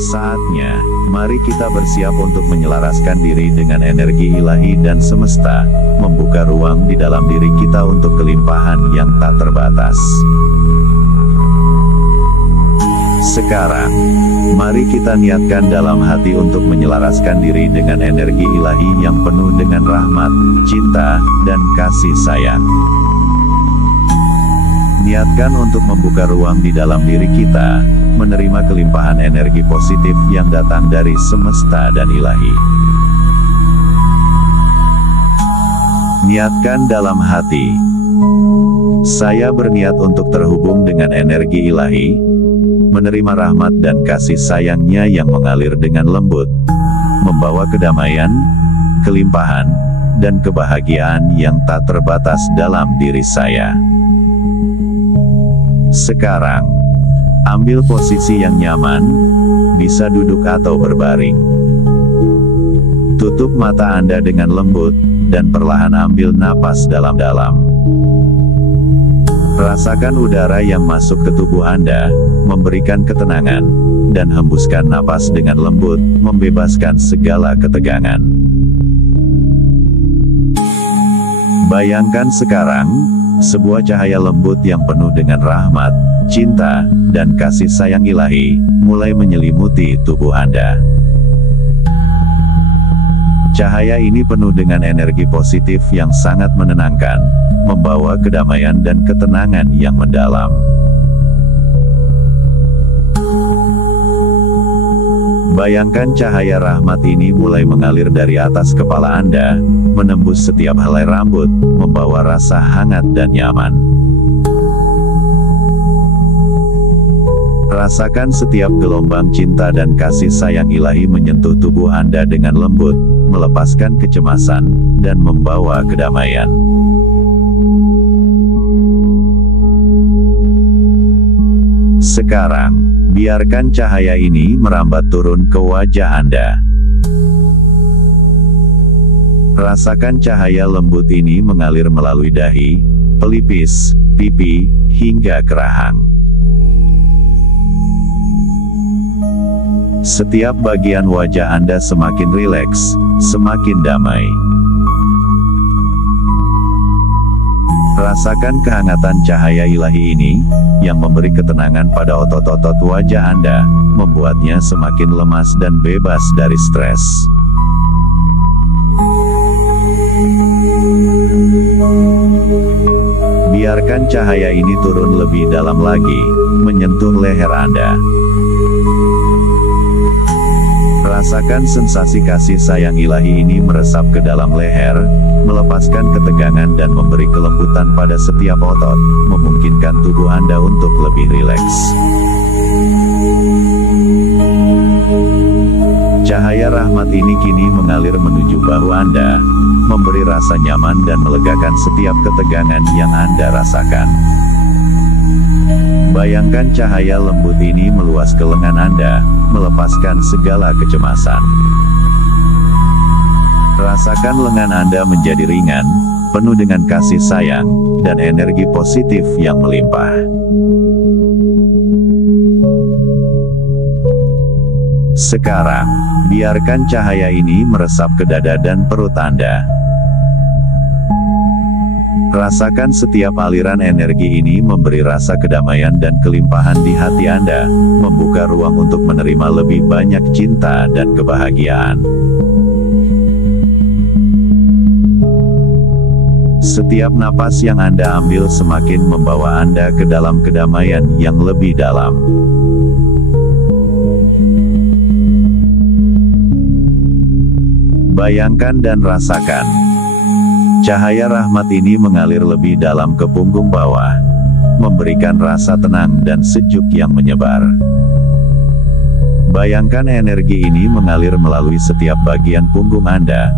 Saatnya, mari kita bersiap untuk menyelaraskan diri dengan energi ilahi dan semesta, membuka ruang di dalam diri kita untuk kelimpahan yang tak terbatas. Sekarang, mari kita niatkan dalam hati untuk menyelaraskan diri dengan energi ilahi yang penuh dengan rahmat, cinta, dan kasih sayang. Niatkan untuk membuka ruang di dalam diri kita, menerima kelimpahan energi positif yang datang dari semesta dan ilahi. Niatkan dalam hati. Saya berniat untuk terhubung dengan energi ilahi, menerima rahmat dan kasih sayangnya yang mengalir dengan lembut, membawa kedamaian, kelimpahan, dan kebahagiaan yang tak terbatas dalam diri saya. Sekarang, ambil posisi yang nyaman, bisa duduk atau berbaring. Tutup mata Anda dengan lembut, dan perlahan ambil napas dalam-dalam. Rasakan udara yang masuk ke tubuh Anda, memberikan ketenangan, dan hembuskan napas dengan lembut, membebaskan segala ketegangan. Bayangkan sekarang, sebuah cahaya lembut yang penuh dengan rahmat, cinta, dan kasih sayang ilahi, mulai menyelimuti tubuh Anda. Cahaya ini penuh dengan energi positif yang sangat menenangkan, membawa kedamaian dan ketenangan yang mendalam. Bayangkan cahaya rahmat ini mulai mengalir dari atas kepala Anda, menembus setiap helai rambut, membawa rasa hangat dan nyaman. Rasakan setiap gelombang cinta dan kasih sayang ilahi menyentuh tubuh Anda dengan lembut, melepaskan kecemasan, dan membawa kedamaian. Sekarang, biarkan cahaya ini merambat turun ke wajah Anda. Rasakan cahaya lembut ini mengalir melalui dahi, pelipis, pipi, hingga ke rahang. Setiap bagian wajah Anda semakin rileks, semakin damai. Rasakan kehangatan cahaya ilahi ini, yang memberi ketenangan pada otot-otot wajah Anda, membuatnya semakin lemas dan bebas dari stres. Biarkan cahaya ini turun lebih dalam lagi, menyentuh leher Anda. Rasakan sensasi kasih sayang ilahi ini meresap ke dalam leher, melepaskan ketegangan dan memberi kelembutan pada setiap otot, memungkinkan tubuh Anda untuk lebih rileks. Cahaya rahmat ini kini mengalir menuju bahu Anda, memberi rasa nyaman dan melegakan setiap ketegangan yang Anda rasakan. Bayangkan cahaya lembut ini meluas ke lengan Anda, melepaskan segala kecemasan. Rasakan lengan Anda menjadi ringan, penuh dengan kasih sayang, dan energi positif yang melimpah. Sekarang, biarkan cahaya ini meresap ke dada dan perut Anda. Rasakan setiap aliran energi ini memberi rasa kedamaian dan kelimpahan di hati Anda, membuka ruang untuk menerima lebih banyak cinta dan kebahagiaan. Setiap napas yang Anda ambil semakin membawa Anda ke dalam kedamaian yang lebih dalam. Bayangkan dan rasakan. Cahaya rahmat ini mengalir lebih dalam ke punggung bawah, memberikan rasa tenang dan sejuk yang menyebar. Bayangkan energi ini mengalir melalui setiap bagian punggung Anda,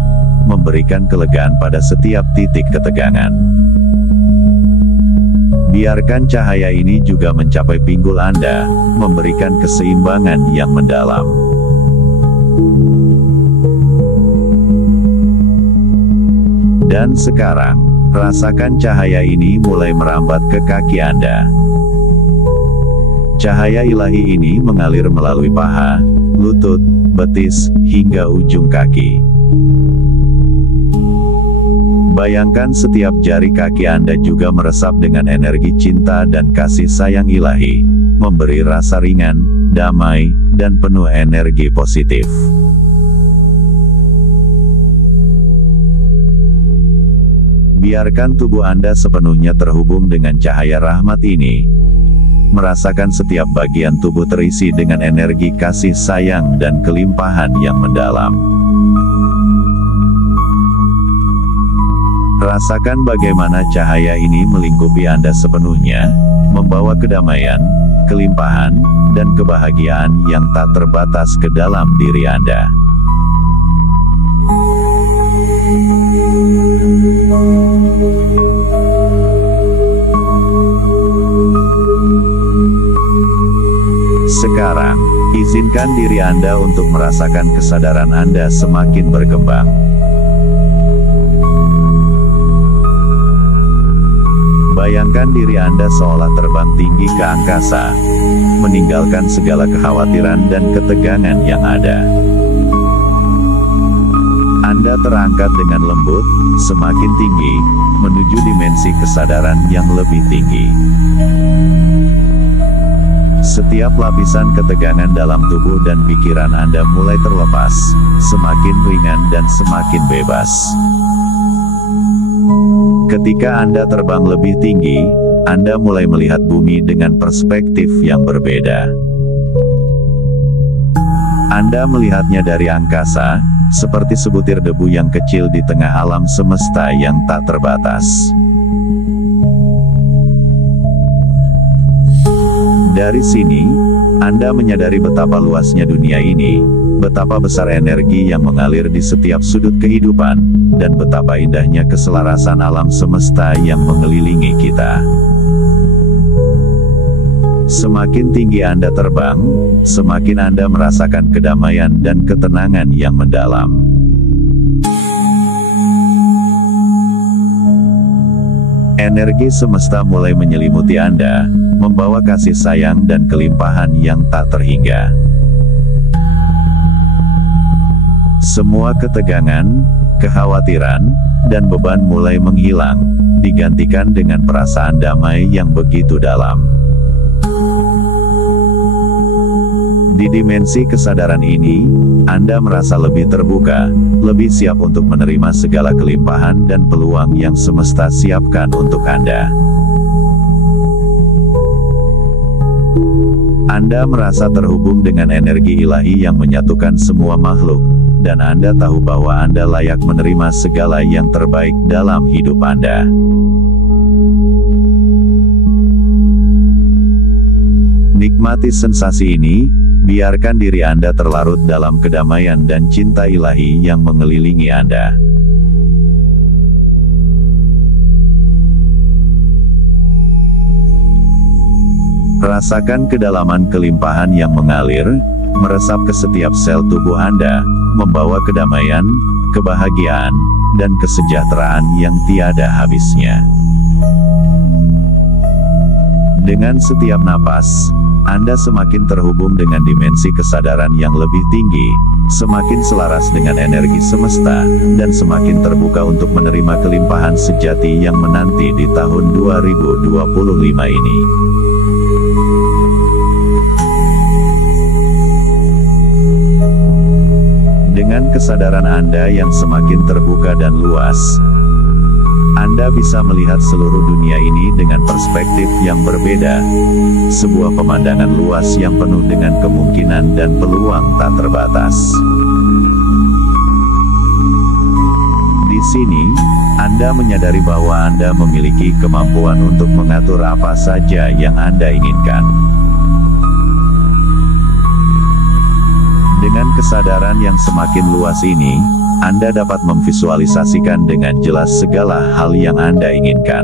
memberikan kelegaan pada setiap titik ketegangan. Biarkan cahaya ini juga mencapai pinggul Anda, memberikan keseimbangan yang mendalam. Dan sekarang, rasakan cahaya ini mulai merambat ke kaki Anda. Cahaya ilahi ini mengalir melalui paha, lutut, betis, hingga ujung kaki. Bayangkan setiap jari kaki Anda juga meresap dengan energi cinta dan kasih sayang ilahi, memberi rasa ringan, damai, dan penuh energi positif. Biarkan tubuh Anda sepenuhnya terhubung dengan cahaya rahmat ini. Merasakan setiap bagian tubuh terisi dengan energi kasih sayang dan kelimpahan yang mendalam. Rasakan bagaimana cahaya ini melingkupi Anda sepenuhnya, membawa kedamaian, kelimpahan, dan kebahagiaan yang tak terbatas ke dalam diri Anda. Sekarang, izinkan diri Anda untuk merasakan kesadaran Anda semakin berkembang. Bayangkan diri Anda seolah terbang tinggi ke angkasa, meninggalkan segala kekhawatiran dan ketegangan yang ada. Anda terangkat dengan lembut, semakin tinggi, menuju dimensi kesadaran yang lebih tinggi. Setiap lapisan ketegangan dalam tubuh dan pikiran Anda mulai terlepas, semakin ringan dan semakin bebas. Ketika Anda terbang lebih tinggi, Anda mulai melihat bumi dengan perspektif yang berbeda. Anda melihatnya dari angkasa, seperti sebutir debu yang kecil di tengah alam semesta yang tak terbatas. Dari sini, Anda menyadari betapa luasnya dunia ini, betapa besar energi yang mengalir di setiap sudut kehidupan, dan betapa indahnya keselarasan alam semesta yang mengelilingi kita. Semakin tinggi Anda terbang, semakin Anda merasakan kedamaian dan ketenangan yang mendalam. Energi semesta mulai menyelimuti Anda, membawa kasih sayang dan kelimpahan yang tak terhingga. Semua ketegangan, kekhawatiran, dan beban mulai menghilang, digantikan dengan perasaan damai yang begitu dalam. Di dimensi kesadaran ini, Anda merasa lebih terbuka, lebih siap untuk menerima segala kelimpahan dan peluang yang semesta siapkan untuk Anda. Anda merasa terhubung dengan energi ilahi yang menyatukan semua makhluk, dan Anda tahu bahwa Anda layak menerima segala yang terbaik dalam hidup Anda. Nikmati sensasi ini, biarkan diri Anda terlarut dalam kedamaian dan cinta ilahi yang mengelilingi Anda. Rasakan kedalaman kelimpahan yang mengalir, meresap ke setiap sel tubuh Anda, membawa kedamaian, kebahagiaan, dan kesejahteraan yang tiada habisnya. Dengan setiap napas, Anda semakin terhubung dengan dimensi kesadaran yang lebih tinggi, semakin selaras dengan energi semesta, dan semakin terbuka untuk menerima kelimpahan sejati yang menanti di tahun 2025 ini. Dengan kesadaran Anda yang semakin terbuka dan luas, Anda bisa melihat seluruh dunia ini dengan perspektif yang berbeda. Sebuah pemandangan luas yang penuh dengan kemungkinan dan peluang tak terbatas. Di sini, Anda menyadari bahwa Anda memiliki kemampuan untuk mengatur apa saja yang Anda inginkan. Dengan kesadaran yang semakin luas ini, Anda dapat memvisualisasikan dengan jelas segala hal yang Anda inginkan.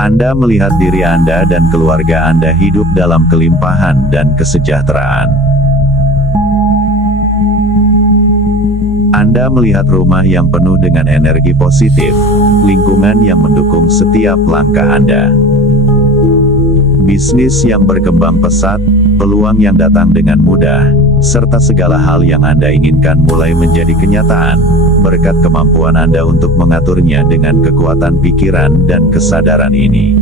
Anda melihat diri Anda dan keluarga Anda hidup dalam kelimpahan dan kesejahteraan. Anda melihat rumah yang penuh dengan energi positif, lingkungan yang mendukung setiap langkah Anda. bisnis yang berkembang pesat, peluang yang datang dengan mudah, serta segala hal yang Anda inginkan mulai menjadi kenyataan, berkat kemampuan Anda untuk mengaturnya dengan kekuatan pikiran dan kesadaran ini.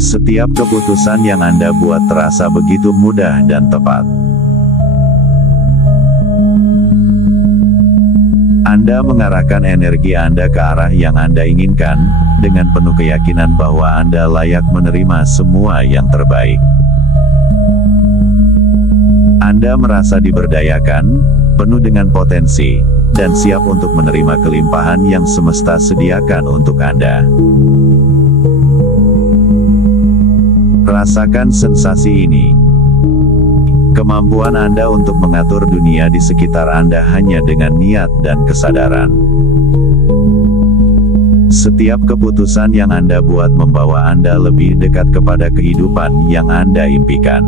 Setiap keputusan yang Anda buat terasa begitu mudah dan tepat. Anda mengarahkan energi Anda ke arah yang Anda inginkan, dengan penuh keyakinan bahwa Anda layak menerima semua yang terbaik. Anda merasa diberdayakan, penuh dengan potensi, dan siap untuk menerima kelimpahan yang semesta sediakan untuk Anda. Rasakan sensasi ini. Kemampuan Anda untuk mengatur dunia di sekitar Anda hanya dengan niat dan kesadaran. Setiap keputusan yang Anda buat membawa Anda lebih dekat kepada kehidupan yang Anda impikan.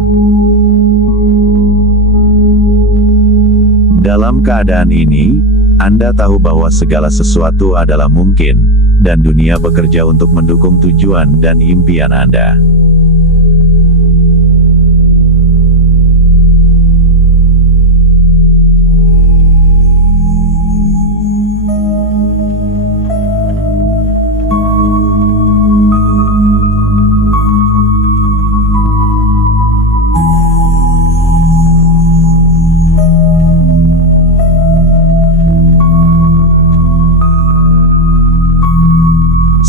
Dalam keadaan ini, Anda tahu bahwa segala sesuatu adalah mungkin, dan dunia bekerja untuk mendukung tujuan dan impian Anda.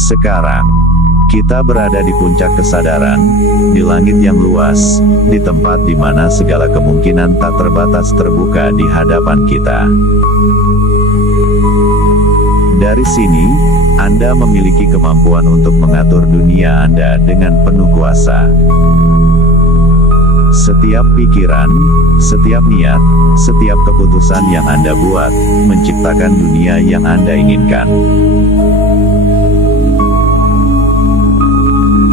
Sekarang, kita berada di puncak kesadaran, di langit yang luas, di tempat di mana segala kemungkinan tak terbatas terbuka di hadapan kita. Dari sini, Anda memiliki kemampuan untuk mengatur dunia Anda dengan penuh kuasa. Setiap pikiran, setiap niat, setiap keputusan yang Anda buat, menciptakan dunia yang Anda inginkan.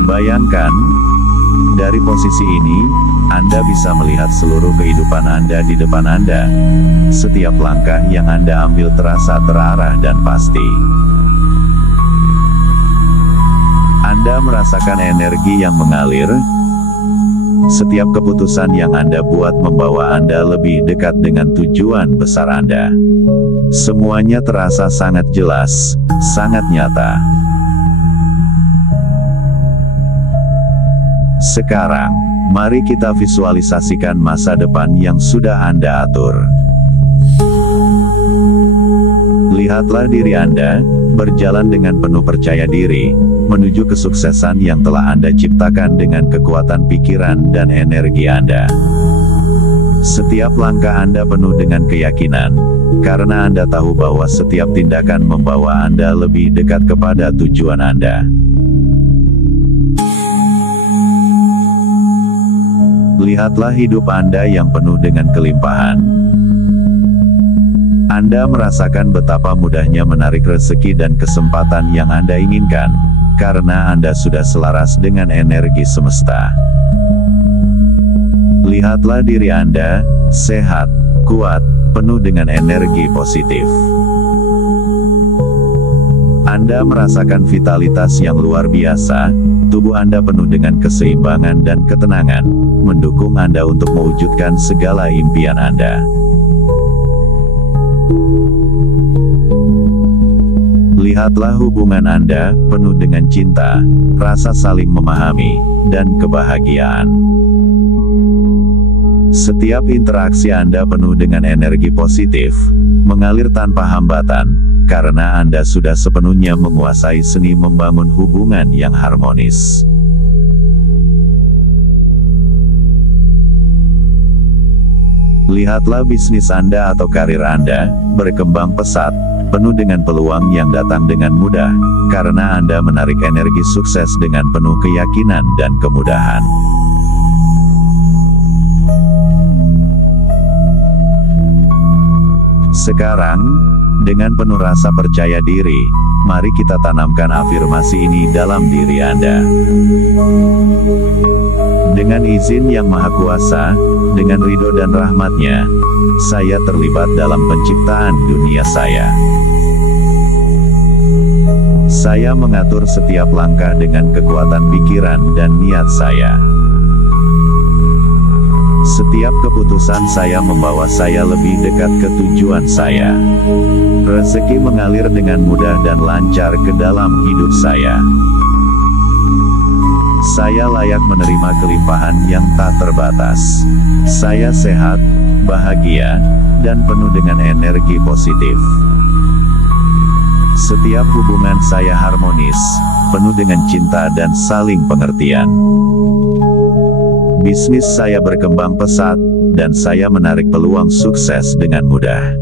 Bayangkan, dari posisi ini, Anda bisa melihat seluruh kehidupan Anda di depan Anda. Setiap langkah yang Anda ambil terasa terarah dan pasti. Anda merasakan energi yang mengalir. Setiap keputusan yang Anda buat membawa Anda lebih dekat dengan tujuan besar Anda. Semuanya terasa sangat jelas, sangat nyata. Sekarang, mari kita visualisasikan masa depan yang sudah Anda atur. Lihatlah diri Anda, berjalan dengan penuh percaya diri, menuju kesuksesan yang telah Anda ciptakan dengan kekuatan pikiran dan energi Anda. Setiap langkah Anda penuh dengan keyakinan, karena Anda tahu bahwa setiap tindakan membawa Anda lebih dekat kepada tujuan Anda. Lihatlah hidup Anda yang penuh dengan kelimpahan. Anda merasakan betapa mudahnya menarik rezeki dan kesempatan yang Anda inginkan, karena Anda sudah selaras dengan energi semesta. Lihatlah diri Anda, sehat, kuat, penuh dengan energi positif. Anda merasakan vitalitas yang luar biasa, tubuh Anda penuh dengan keseimbangan dan ketenangan, mendukung Anda untuk mewujudkan segala impian Anda. Lihatlah hubungan Anda, penuh dengan cinta, rasa saling memahami, dan kebahagiaan. Setiap interaksi Anda penuh dengan energi positif, mengalir tanpa hambatan, karena Anda sudah sepenuhnya menguasai seni membangun hubungan yang harmonis. Lihatlah bisnis Anda atau karir Anda, berkembang pesat, penuh dengan peluang yang datang dengan mudah, karena Anda menarik energi sukses dengan penuh keyakinan dan kemudahan. Sekarang, dengan penuh rasa percaya diri, mari kita tanamkan afirmasi ini dalam diri Anda. Dengan izin Yang Maha Kuasa, dengan ridho dan rahmat-Nya, saya terlibat dalam penciptaan dunia saya. Saya mengatur setiap langkah dengan kekuatan pikiran dan niat saya. Setiap keputusan saya membawa saya lebih dekat ke tujuan saya. Rezeki mengalir dengan mudah dan lancar ke dalam hidup saya. Saya layak menerima kelimpahan yang tak terbatas. Saya sehat, bahagia, dan penuh dengan energi positif. Setiap hubungan saya harmonis, penuh dengan cinta dan saling pengertian. Bisnis saya berkembang pesat, dan saya menarik peluang sukses dengan mudah.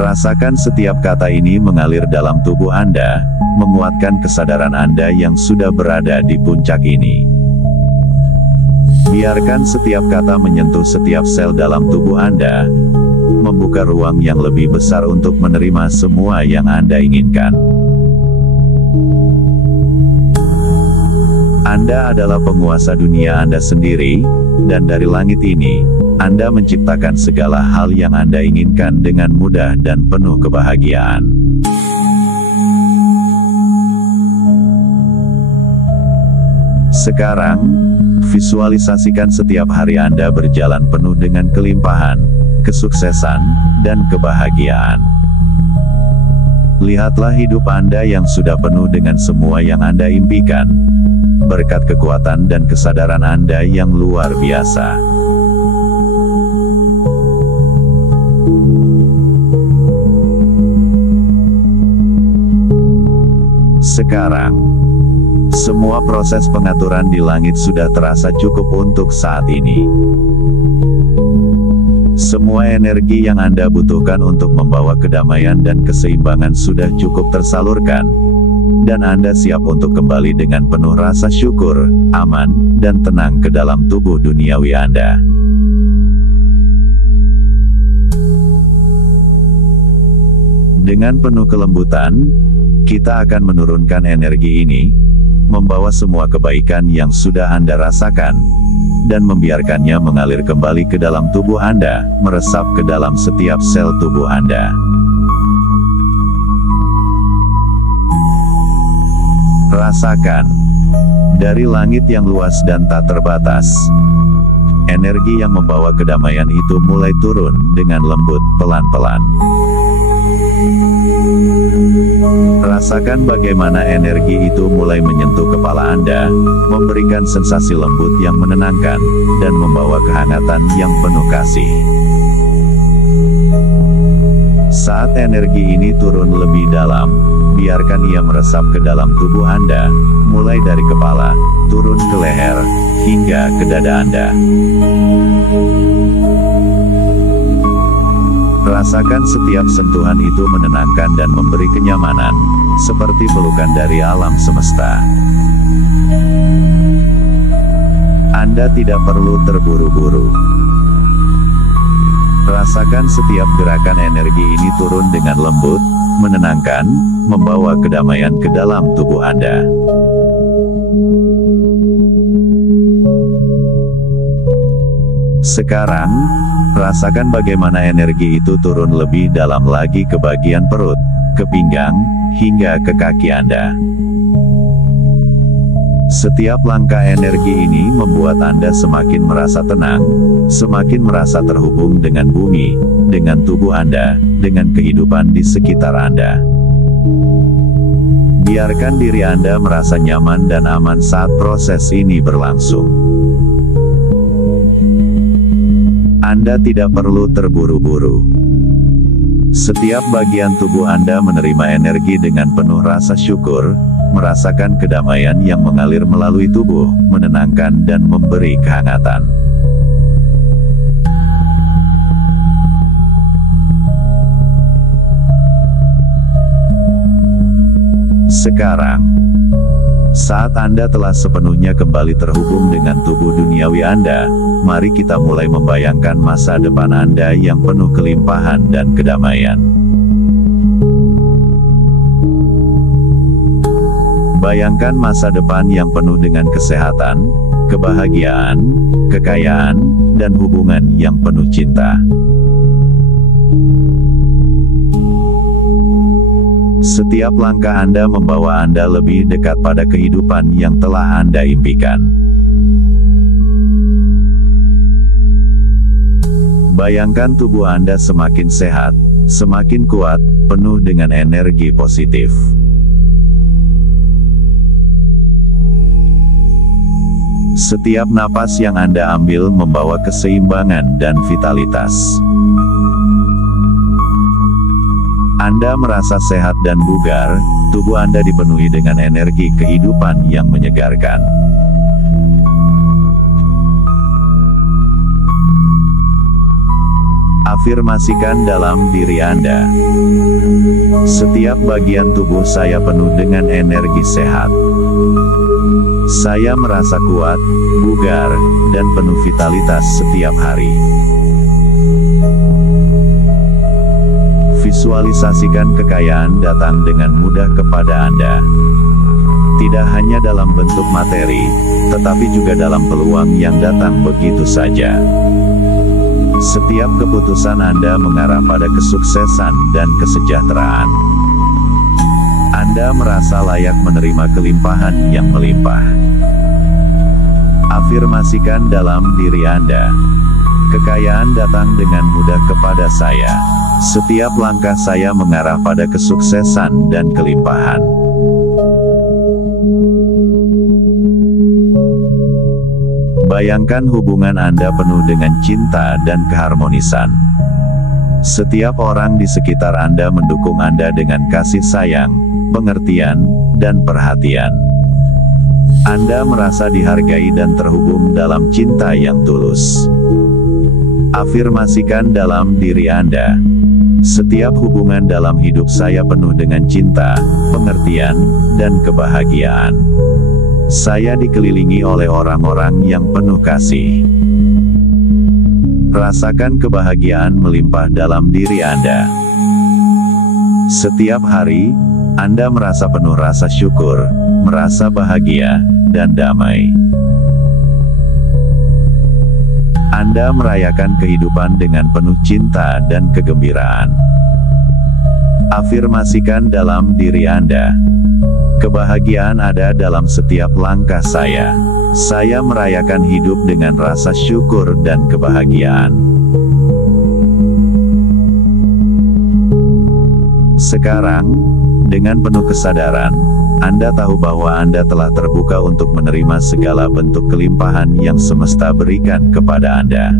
Rasakan setiap kata ini mengalir dalam tubuh Anda, menguatkan kesadaran Anda yang sudah berada di puncak ini. Biarkan setiap kata menyentuh setiap sel dalam tubuh Anda, membuka ruang yang lebih besar untuk menerima semua yang Anda inginkan. Anda adalah penguasa dunia Anda sendiri, dan dari langit ini, Anda menciptakan segala hal yang Anda inginkan dengan mudah dan penuh kebahagiaan. Sekarang, visualisasikan setiap hari Anda berjalan penuh dengan kelimpahan, kesuksesan, dan kebahagiaan. Lihatlah hidup Anda yang sudah penuh dengan semua yang Anda impikan, berkat kekuatan dan kesadaran Anda yang luar biasa. Sekarang, semua proses pengaturan di langit sudah terasa cukup untuk saat ini. Semua energi yang Anda butuhkan untuk membawa kedamaian dan keseimbangan sudah cukup tersalurkan, dan Anda siap untuk kembali dengan penuh rasa syukur, aman, dan tenang ke dalam tubuh duniawi Anda. Dengan penuh kelembutan, kita akan menurunkan energi ini, membawa semua kebaikan yang sudah Anda rasakan, dan membiarkannya mengalir kembali ke dalam tubuh Anda, meresap ke dalam setiap sel tubuh Anda. Rasakan, dari langit yang luas dan tak terbatas, energi yang membawa kedamaian itu mulai turun dengan lembut, pelan-pelan. Rasakan bagaimana energi itu mulai menyentuh kepala Anda, memberikan sensasi lembut yang menenangkan, dan membawa kehangatan yang penuh kasih. Saat energi ini turun lebih dalam, biarkan ia meresap ke dalam tubuh Anda, mulai dari kepala, turun ke leher, hingga ke dada Anda. Rasakan setiap sentuhan itu menenangkan dan memberi kenyamanan, seperti pelukan dari alam semesta. Anda tidak perlu terburu-buru. Rasakan setiap gerakan energi ini turun dengan lembut, menenangkan, membawa kedamaian ke dalam tubuh Anda. Sekarang, rasakan bagaimana energi itu turun lebih dalam lagi ke bagian perut, ke pinggang, hingga ke kaki Anda. Setiap langkah energi ini membuat Anda semakin merasa tenang, semakin merasa terhubung dengan bumi, dengan tubuh Anda, dengan kehidupan di sekitar Anda. Biarkan diri Anda merasa nyaman dan aman saat proses ini berlangsung. Anda tidak perlu terburu-buru. Setiap bagian tubuh Anda menerima energi dengan penuh rasa syukur, merasakan kedamaian yang mengalir melalui tubuh, menenangkan dan memberi kehangatan. Sekarang, saat Anda telah sepenuhnya kembali terhubung dengan tubuh duniawi Anda, mari kita mulai membayangkan masa depan Anda yang penuh kelimpahan dan kedamaian. Bayangkan masa depan yang penuh dengan kesehatan, kebahagiaan, kekayaan, dan hubungan yang penuh cinta. Setiap langkah Anda membawa Anda lebih dekat pada kehidupan yang telah Anda impikan. Bayangkan tubuh Anda semakin sehat, semakin kuat, penuh dengan energi positif. Setiap napas yang Anda ambil membawa keseimbangan dan vitalitas. Anda merasa sehat dan bugar, tubuh Anda dipenuhi dengan energi kehidupan yang menyegarkan. Afirmasikan dalam diri Anda. Setiap bagian tubuh saya penuh dengan energi sehat. Saya merasa kuat, bugar, dan penuh vitalitas setiap hari. Visualisasikan kekayaan datang dengan mudah kepada Anda. Tidak hanya dalam bentuk materi, tetapi juga dalam peluang yang datang begitu saja. Setiap keputusan Anda mengarah pada kesuksesan dan kesejahteraan. Anda merasa layak menerima kelimpahan yang melimpah. Afirmasikan dalam diri Anda. Kekayaan datang dengan mudah kepada saya. Setiap langkah saya mengarah pada kesuksesan dan kelimpahan. Bayangkan hubungan Anda penuh dengan cinta dan keharmonisan. Setiap orang di sekitar Anda mendukung Anda dengan kasih sayang, pengertian, dan perhatian. Anda merasa dihargai dan terhubung dalam cinta yang tulus. Afirmasikan dalam diri Anda. Setiap hubungan dalam hidup saya penuh dengan cinta, pengertian, dan kebahagiaan. Saya dikelilingi oleh orang-orang yang penuh kasih. Rasakan kebahagiaan melimpah dalam diri Anda. Setiap hari, Anda merasa penuh rasa syukur, merasa bahagia, dan damai. Anda merayakan kehidupan dengan penuh cinta dan kegembiraan. Afirmasikan dalam diri Anda. Kebahagiaan ada dalam setiap langkah saya. Saya merayakan hidup dengan rasa syukur dan kebahagiaan. Sekarang, dengan penuh kesadaran, Anda tahu bahwa Anda telah terbuka untuk menerima segala bentuk kelimpahan yang semesta berikan kepada Anda.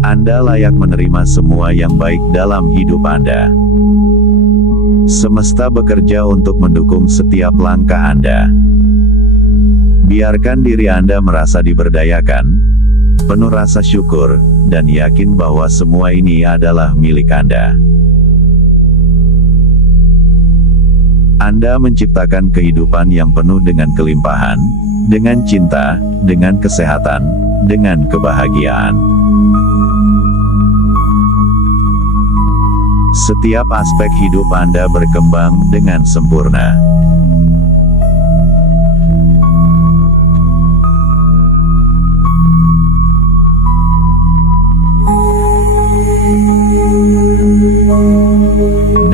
Anda layak menerima semua yang baik dalam hidup Anda. Semesta bekerja untuk mendukung setiap langkah Anda. Biarkan diri Anda merasa diberdayakan, penuh rasa syukur, dan yakin bahwa semua ini adalah milik Anda. Anda menciptakan kehidupan yang penuh dengan kelimpahan, dengan cinta, dengan kesehatan, dengan kebahagiaan. Setiap aspek hidup Anda berkembang dengan sempurna.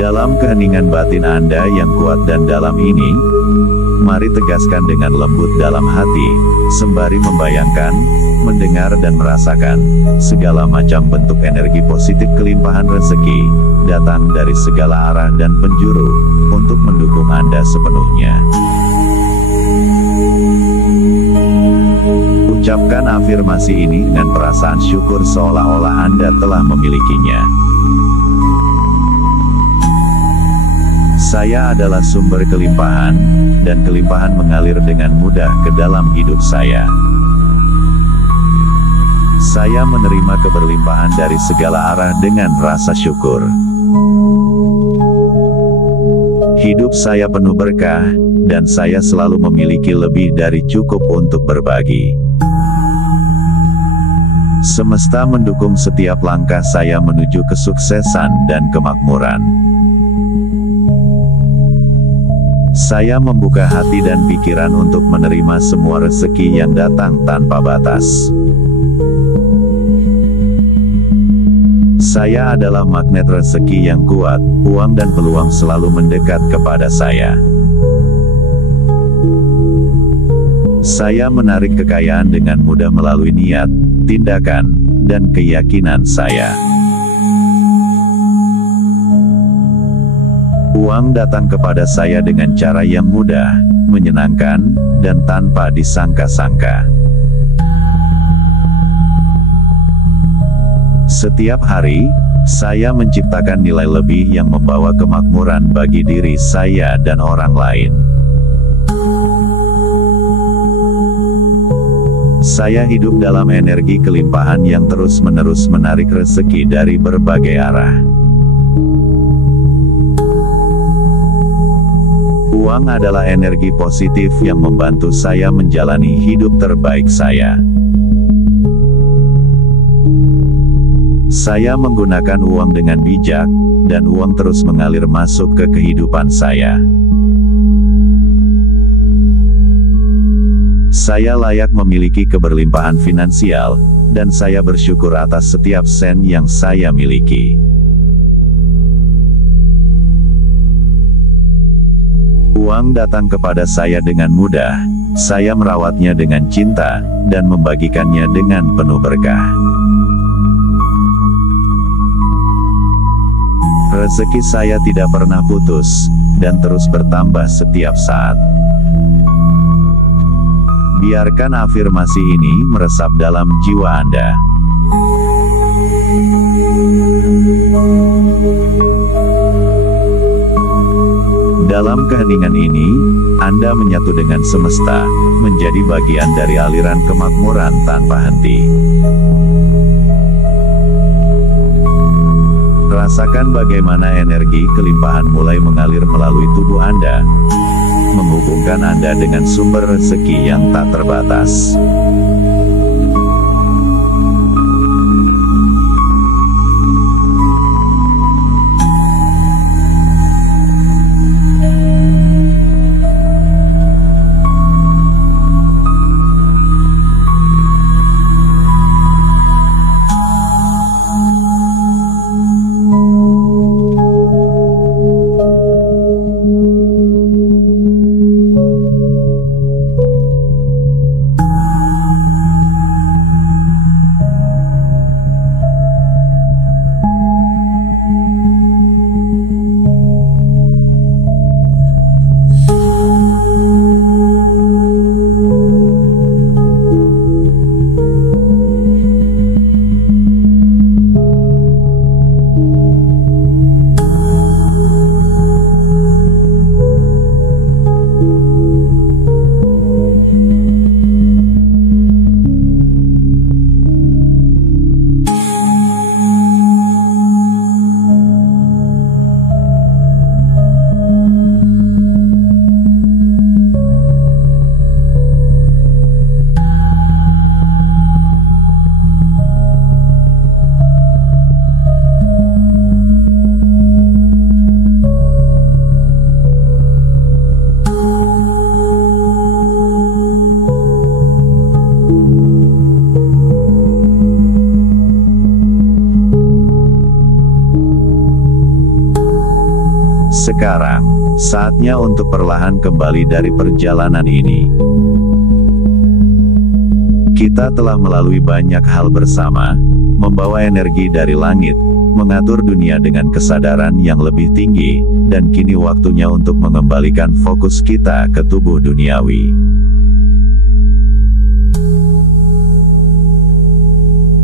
Dalam keheningan batin Anda yang kuat dan dalam ini, mari tegaskan dengan lembut dalam hati, sembari membayangkan, mendengar dan merasakan, segala macam bentuk energi positif kelimpahan rezeki, datang dari segala arah dan penjuru, untuk mendukung Anda sepenuhnya. Ucapkan afirmasi ini dengan perasaan syukur seolah-olah Anda telah memilikinya. Saya adalah sumber kelimpahan, dan kelimpahan mengalir dengan mudah ke dalam hidup saya. Saya menerima keberlimpahan dari segala arah dengan rasa syukur. Hidup saya penuh berkah, dan saya selalu memiliki lebih dari cukup untuk berbagi. Semesta mendukung setiap langkah saya menuju kesuksesan dan kemakmuran. Saya membuka hati dan pikiran untuk menerima semua rezeki yang datang tanpa batas. Saya adalah magnet rezeki yang kuat, uang dan peluang selalu mendekat kepada saya. Saya menarik kekayaan dengan mudah melalui niat, tindakan, dan keyakinan saya. Uang datang kepada saya dengan cara yang mudah, menyenangkan, dan tanpa disangka-sangka. Setiap hari, saya menciptakan nilai lebih yang membawa kemakmuran bagi diri saya dan orang lain. Saya hidup dalam energi kelimpahan yang terus-menerus menarik rezeki dari berbagai arah. Uang adalah energi positif yang membantu saya menjalani hidup terbaik saya. Saya menggunakan uang dengan bijak, dan uang terus mengalir masuk ke kehidupan saya. Saya layak memiliki keberlimpahan finansial, dan saya bersyukur atas setiap sen yang saya miliki. Uang datang kepada saya dengan mudah, saya merawatnya dengan cinta, dan membagikannya dengan penuh berkah. Rezeki saya tidak pernah putus, dan terus bertambah setiap saat. Biarkan afirmasi ini meresap dalam jiwa Anda. Dalam keheningan ini, Anda menyatu dengan semesta, menjadi bagian dari aliran kemakmuran tanpa henti. Rasakan bagaimana energi kelimpahan mulai mengalir melalui tubuh Anda, menghubungkan Anda dengan sumber rezeki yang tak terbatas. Sekarang, saatnya untuk perlahan kembali dari perjalanan ini. Kita telah melalui banyak hal bersama, membawa energi dari langit, mengatur dunia dengan kesadaran yang lebih tinggi, dan kini waktunya untuk mengembalikan fokus kita ke tubuh duniawi.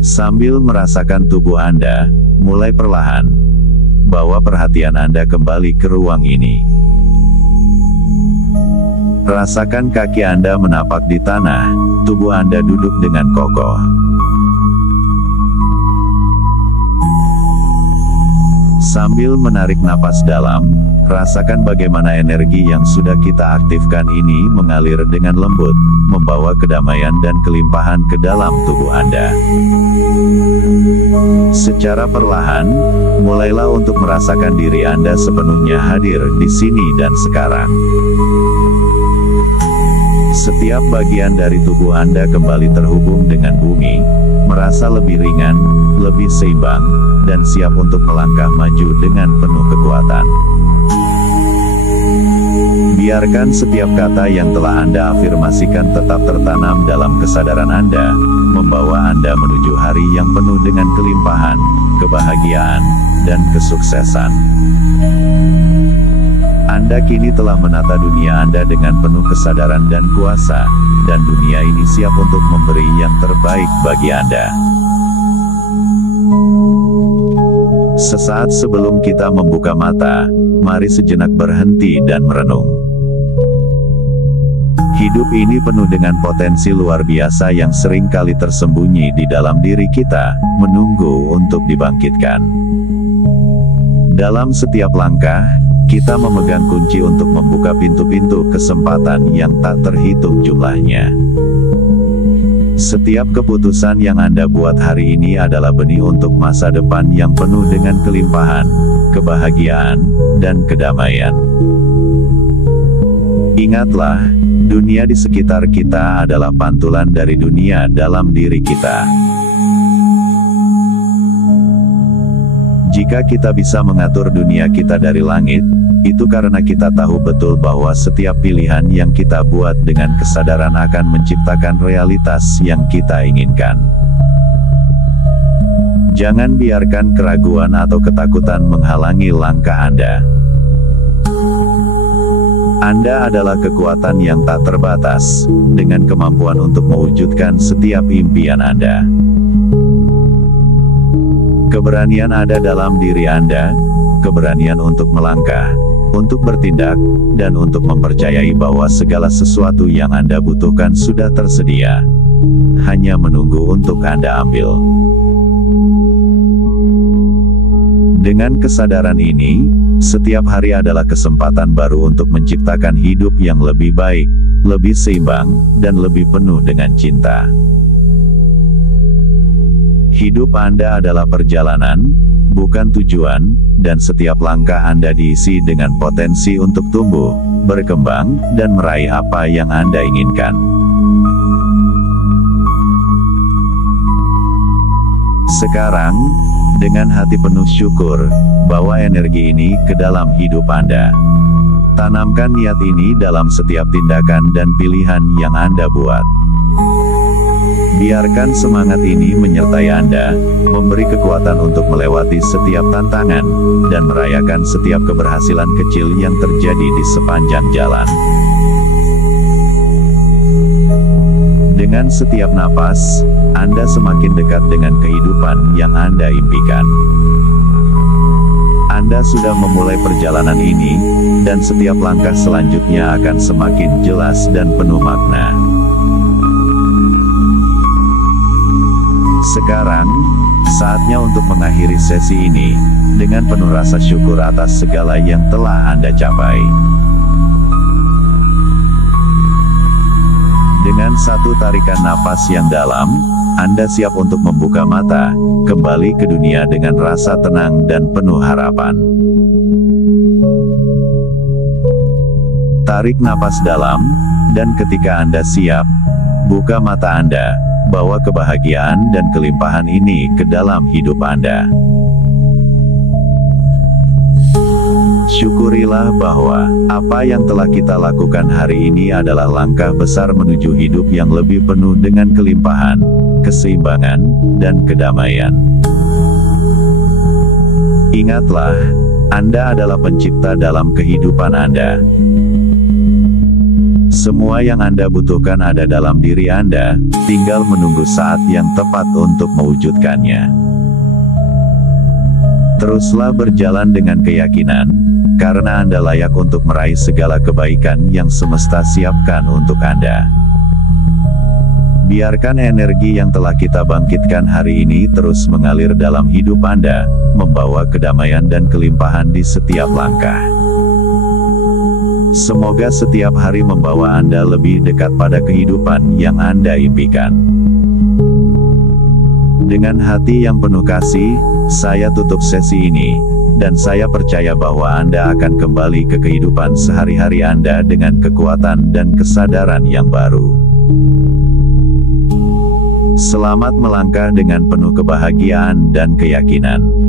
Sambil merasakan tubuh Anda, mulai perlahan, bawa perhatian Anda kembali ke ruang ini. Rasakan kaki Anda menapak di tanah, tubuh Anda duduk dengan kokoh. Sambil menarik napas dalam, rasakan bagaimana energi yang sudah kita aktifkan ini mengalir dengan lembut, membawa kedamaian dan kelimpahan ke dalam tubuh Anda. Secara perlahan, mulailah untuk merasakan diri Anda sepenuhnya hadir di sini dan sekarang. Setiap bagian dari tubuh Anda kembali terhubung dengan bumi, merasa lebih ringan, lebih seimbang, dan siap untuk melangkah maju dengan penuh kekuatan. Biarkan setiap kata yang telah Anda afirmasikan tetap tertanam dalam kesadaran Anda, membawa Anda menuju hari yang penuh dengan kelimpahan, kebahagiaan, dan kesuksesan. Anda kini telah menata dunia Anda dengan penuh kesadaran dan kuasa, dan dunia ini siap untuk memberi yang terbaik bagi Anda. Sesaat sebelum kita membuka mata, mari sejenak berhenti dan merenung. Hidup ini penuh dengan potensi luar biasa yang sering kali tersembunyi di dalam diri kita, menunggu untuk dibangkitkan. Dalam setiap langkah, kita memegang kunci untuk membuka pintu-pintu kesempatan yang tak terhitung jumlahnya. Setiap keputusan yang Anda buat hari ini adalah benih untuk masa depan yang penuh dengan kelimpahan, kebahagiaan, dan kedamaian. Ingatlah, dunia di sekitar kita adalah pantulan dari dunia dalam diri kita. Jika kita bisa mengatur dunia kita dari langit, itu karena kita tahu betul bahwa setiap pilihan yang kita buat dengan kesadaran akan menciptakan realitas yang kita inginkan. Jangan biarkan keraguan atau ketakutan menghalangi langkah Anda. Anda adalah kekuatan yang tak terbatas, dengan kemampuan untuk mewujudkan setiap impian Anda. Keberanian ada dalam diri Anda, keberanian untuk melangkah, untuk bertindak, dan untuk mempercayai bahwa segala sesuatu yang Anda butuhkan sudah tersedia. Hanya menunggu untuk Anda ambil. Dengan kesadaran ini, setiap hari adalah kesempatan baru untuk menciptakan hidup yang lebih baik, lebih seimbang, dan lebih penuh dengan cinta. Hidup Anda adalah perjalanan, bukan tujuan, dan setiap langkah Anda diisi dengan potensi untuk tumbuh, berkembang, dan meraih apa yang Anda inginkan. Sekarang, dengan hati penuh syukur, bawa energi ini ke dalam hidup Anda. Tanamkan niat ini dalam setiap tindakan dan pilihan yang Anda buat. Biarkan semangat ini menyertai Anda, memberi kekuatan untuk melewati setiap tantangan, dan merayakan setiap keberhasilan kecil yang terjadi di sepanjang jalan. Dengan setiap napas, Anda semakin dekat dengan kehidupan yang Anda impikan. Anda sudah memulai perjalanan ini, dan setiap langkah selanjutnya akan semakin jelas dan penuh makna. Sekarang, saatnya untuk mengakhiri sesi ini, dengan penuh rasa syukur atas segala yang telah Anda capai. Dengan satu tarikan napas yang dalam, Anda siap untuk membuka mata, kembali ke dunia dengan rasa tenang dan penuh harapan. Tarik napas dalam, dan ketika Anda siap, buka mata Anda, bawa kebahagiaan dan kelimpahan ini ke dalam hidup Anda. Syukurilah bahwa apa yang telah kita lakukan hari ini adalah langkah besar menuju hidup yang lebih penuh dengan kelimpahan, keseimbangan, dan kedamaian. Ingatlah, Anda adalah pencipta dalam kehidupan Anda. Semua yang Anda butuhkan ada dalam diri Anda, tinggal menunggu saat yang tepat untuk mewujudkannya. Teruslah berjalan dengan keyakinan, karena Anda layak untuk meraih segala kebaikan yang semesta siapkan untuk Anda. Biarkan energi yang telah kita bangkitkan hari ini terus mengalir dalam hidup Anda, membawa kedamaian dan kelimpahan di setiap langkah. Semoga setiap hari membawa Anda lebih dekat pada kehidupan yang Anda impikan. Dengan hati yang penuh kasih, saya tutup sesi ini. dan saya percaya bahwa Anda akan kembali ke kehidupan sehari-hari Anda dengan kekuatan dan kesadaran yang baru. Selamat melangkah dengan penuh kebahagiaan dan keyakinan.